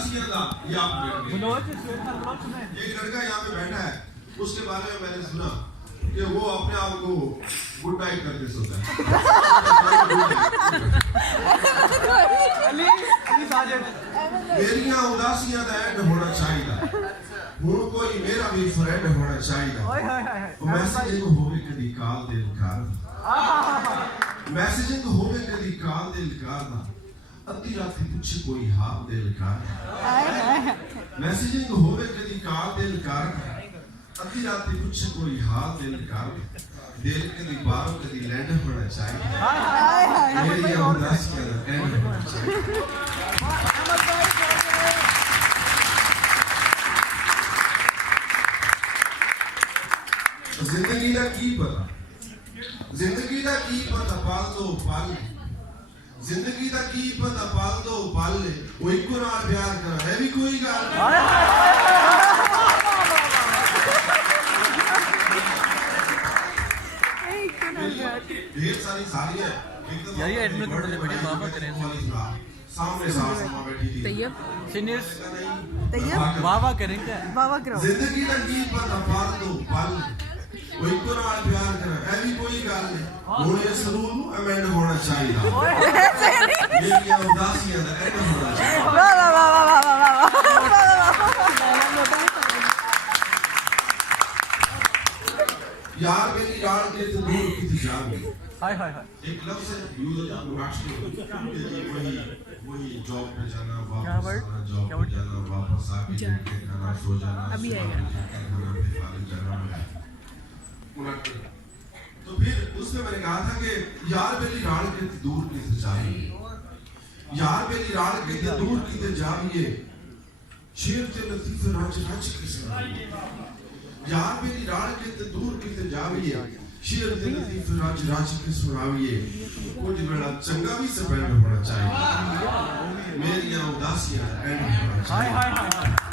उदासियां का ये आप एक लड़का यहाँ पे बैठा है, उसके बारे में मैंने सुना कि वो अपने आप को गुड नाइट करके सोता है। मेरिया उदासियां का एंड होना चाहिए, हूं कोई मेरा भी फ्रेंड होना चाहिए। मैसेजिंग होवे कदी काल दे लिकार, मैसेजिंग होवे कदी काल दे लिकार दा, अद्धी राती पुछे कोई हाल दे लिकार, मैसेजिंग होवे कदी काल दे लिकार, अद्धी राती पुछे कोई हाल दे लिकार, दिल कदी बारों कदी लैंड होना चाहिए। मेरी उदासियां दा एंड होना चाहिए। जिंदगी का की पता, जिंदगी का की पता पाल दो पाल, जिंदगी का की पता पाल दो पाल ले, वो एक को नाल प्यार करा है भी कोई गाल। ढेर सारी साड़ियां एकदम यार ये एडमिट करने बड़ी बाबा करें सामने सामने बैठी थी। तैयब सीनियर्स तैयब वाह करें क्या वाह करो। जिंदगी का की पता पाल दो पाल, वो एक को नाल प्यार करा है भी कोई गाल नहीं, हुण इस रूल नूं अमेंड होना चाहिए। मेरी उदासियां दा एंड होना चाहिए। वाह वाह वाह वाह वाह वाह। यार मेरी यार के तो दूर की जावे, हाय हाय हाय एक लफ्ज है यूज वही जॉब पे जाना, वापस आना, जॉब पे जाना, वापस आके के खाना, सो जाना, अभी आएगा। खाना पे फालतू जाना। तो फिर उसमें मैंने कहा था कि यार मेरी राण के दूर की जावे, यार मेरी राण के दूर की जाविए, शेर ते लतीफ राज राज के सुनाइए। यार मेरी राण के दूर की जाविए, शेर ते लतीफ राज राज के सुनाविए। कुछ वेला चंगा भी स्पेंड होना चाहिए, मेरी उदासियां एंड होना चाहिए।